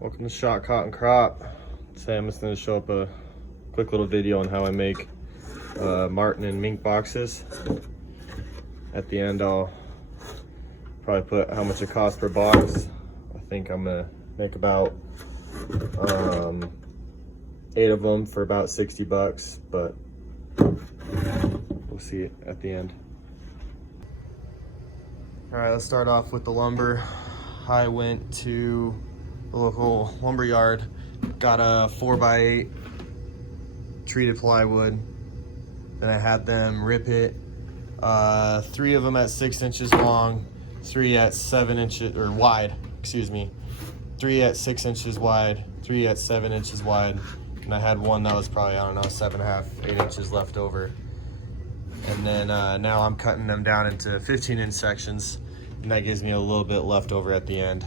Welcome to Shot Cotton Crop. Today I'm just going to show up a quick little video on how I make Marten and Mink boxes. At the end I'll probably put how much it costs per box. I think I'm going to make about 8 of them for about 60 bucks, but we'll see it at the end. Alright, let's start off with the lumber. I went to the local lumber yard, got a 4x8 treated plywood. Then I had them rip it. 3 of them at 6 inches long, 3 at 7 inches, or wide, excuse me. 3 at 6 inches wide, 3 at 7 inches wide. And I had one that was probably, I don't know, 7.5, 8 inches left over. And then now I'm cutting them down into 15-inch sections, and that gives me a little bit left over at the end.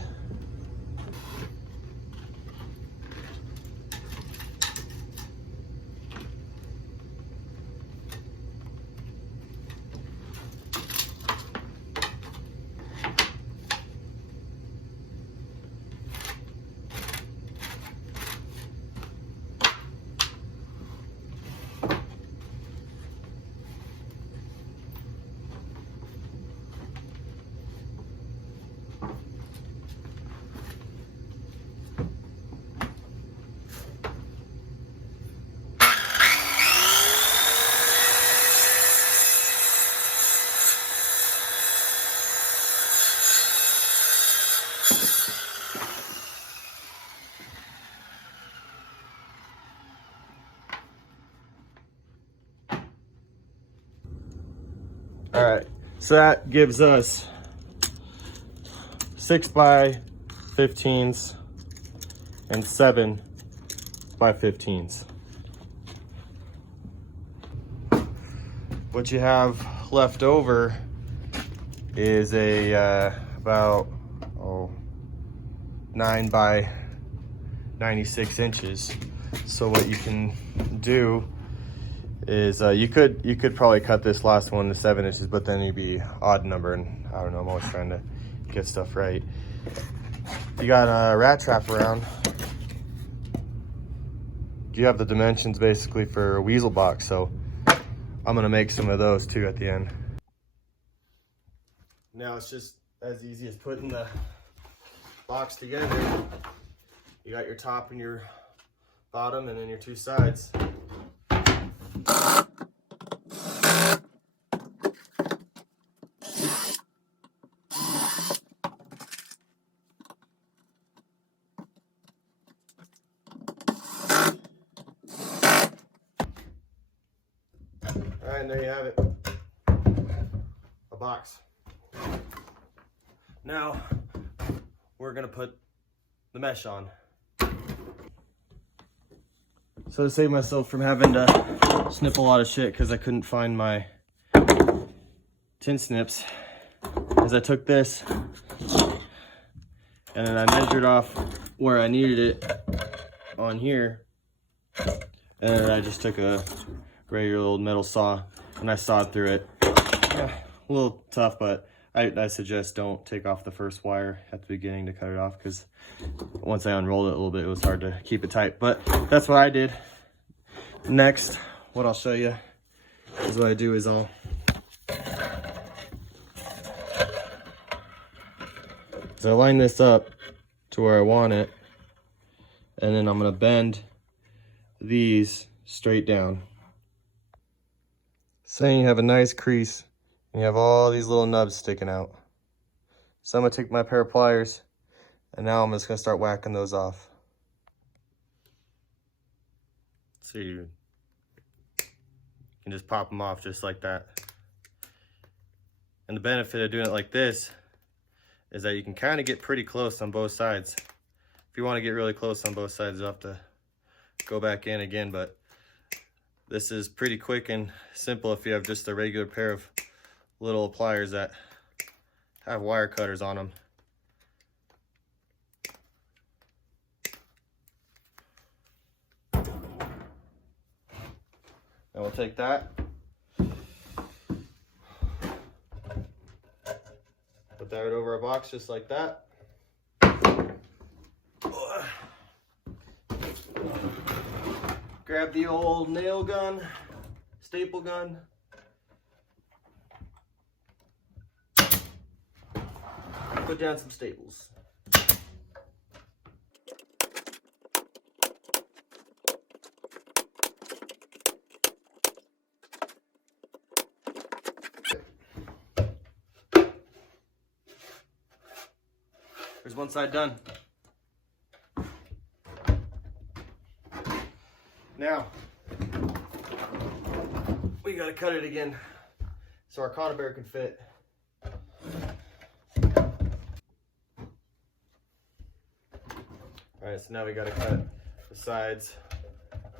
All right, so that gives us 6x15s and 7x15s. What you have left over is a about 9x96 inches. So what you can do is you could probably cut this last one to 7 inches, but then you'd be odd number, and I don't know, I'm always trying to get stuff right. You got a rat trap around. You have the dimensions basically for a weasel box, so I'm gonna make some of those too at the end. Now it's just as easy as putting the box together. You got your top and your bottom, and then your 2 sides. All right, there you have it, a box. Now we're gonna put the mesh on. So to save myself from having to snip a lot of shit because I couldn't find my tin snips, is I took this and then I measured off where I needed it on here, and then I just took a regular old metal saw and I sawed through it. A little tough, but I suggest don't take off the first wire at the beginning to cut it off, because once I unrolled it a little bit, it was hard to keep it tight. But that's what I did. Next, what I'll show you is what I do is so I line this up to where I want it, and then I'm gonna bend these straight down. Saying you have a nice crease, and you have all these little nubs sticking out. So I'm gonna take my pair of pliers, and now I'm just gonna start whacking those off. So you can just pop them off just like that. And the benefit of doing it like this is that you can kind of get pretty close on both sides. If you want to get really close on both sides, you'll have to go back in again, but this is pretty quick and simple if you have just a regular pair of little pliers that have wire cutters on them. And we'll take that, put that right over our box just like that. Grab the old nail gun, staple gun. Put down some staples. There's one side done. Now, we gotta cut it again so our conibear can fit. All right, so now we gotta cut the sides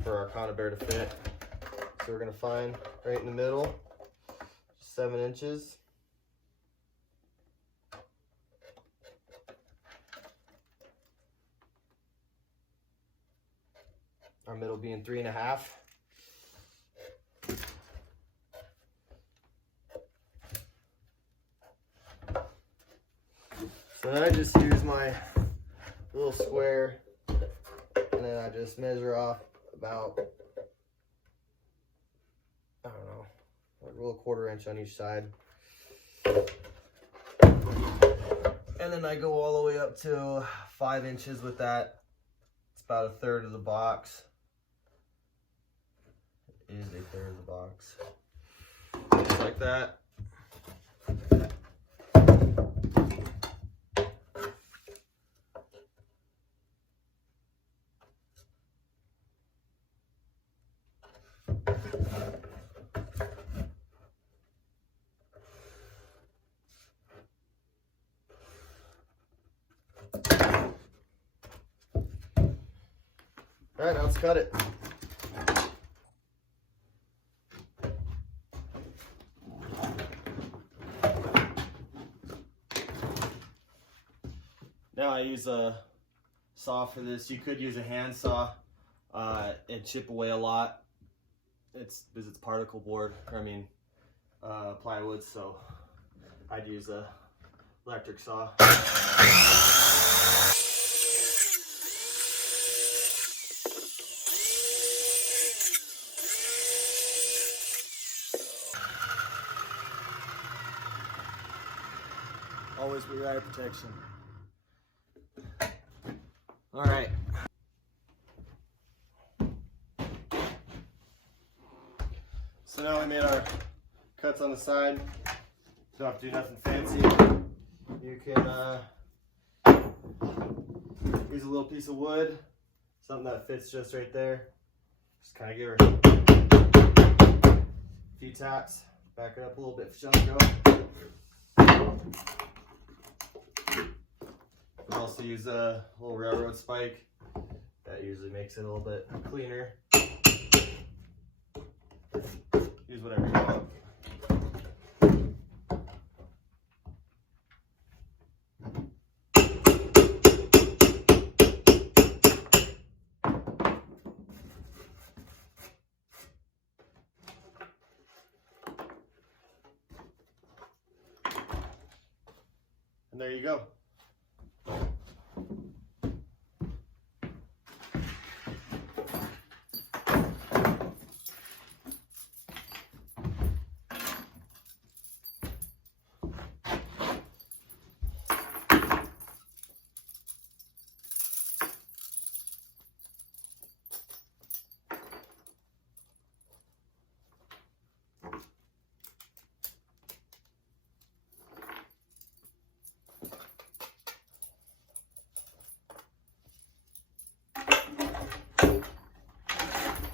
for our conibear to fit. So we're gonna find right in the middle, 7 inches. Our middle being 3.5. So then I just use my little square, and then I just measure off about, I don't know, like a little 1/4 inch on each side. And then I go all the way up to 5 inches with that. It's about 1/3 of the box. It is 1/3 of the box. Just like that. All right, now let's cut it. Now I use a saw for this. You could use a hand saw. It'd chip away a lot. It's because it's particle board, or I mean plywood, so I'd use a electric saw. Always wear eye protection. All right. So now we made our cuts on the side. Don't have to do nothing fancy. You can use a little piece of wood, something that fits just right there. Just kind of give her a few taps, back it up a little bit for John to go. You can also use a little railroad spike. That usually makes it a little bit cleaner. Use whatever you want. And there you go.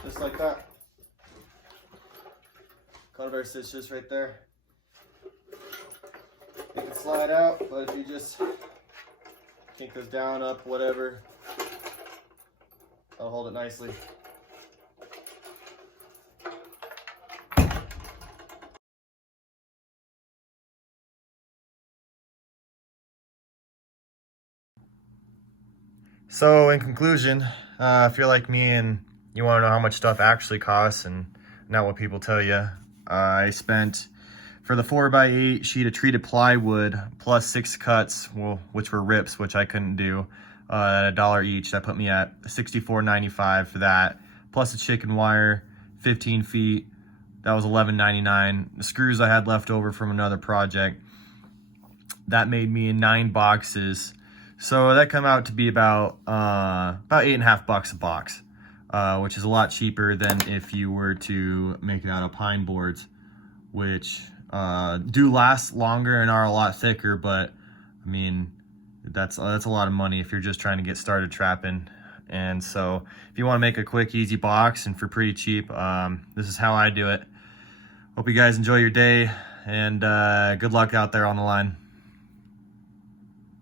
Just like that. Conibear sits just right there. You can slide out, but if you just kink this down, up, whatever, that'll hold it nicely. So in conclusion, if you're like me and you want to know how much stuff actually costs and not what people tell you, I spent, for the 4x8 sheet of treated plywood plus 6 cuts, well, which were rips, which I couldn't do, at $1 each. That put me at $64.95 for that, plus the chicken wire, 15 feet. That was $11.99. The screws I had left over from another project, that made me 9 boxes. So that come out to be about $8.50 a box, which is a lot cheaper than if you were to make it out of pine boards, which do last longer and are a lot thicker. But I mean, that's a lot of money if you're just trying to get started trapping. And so if you want to make a quick, easy box and for pretty cheap, this is how I do it. Hope you guys enjoy your day, and good luck out there on the line.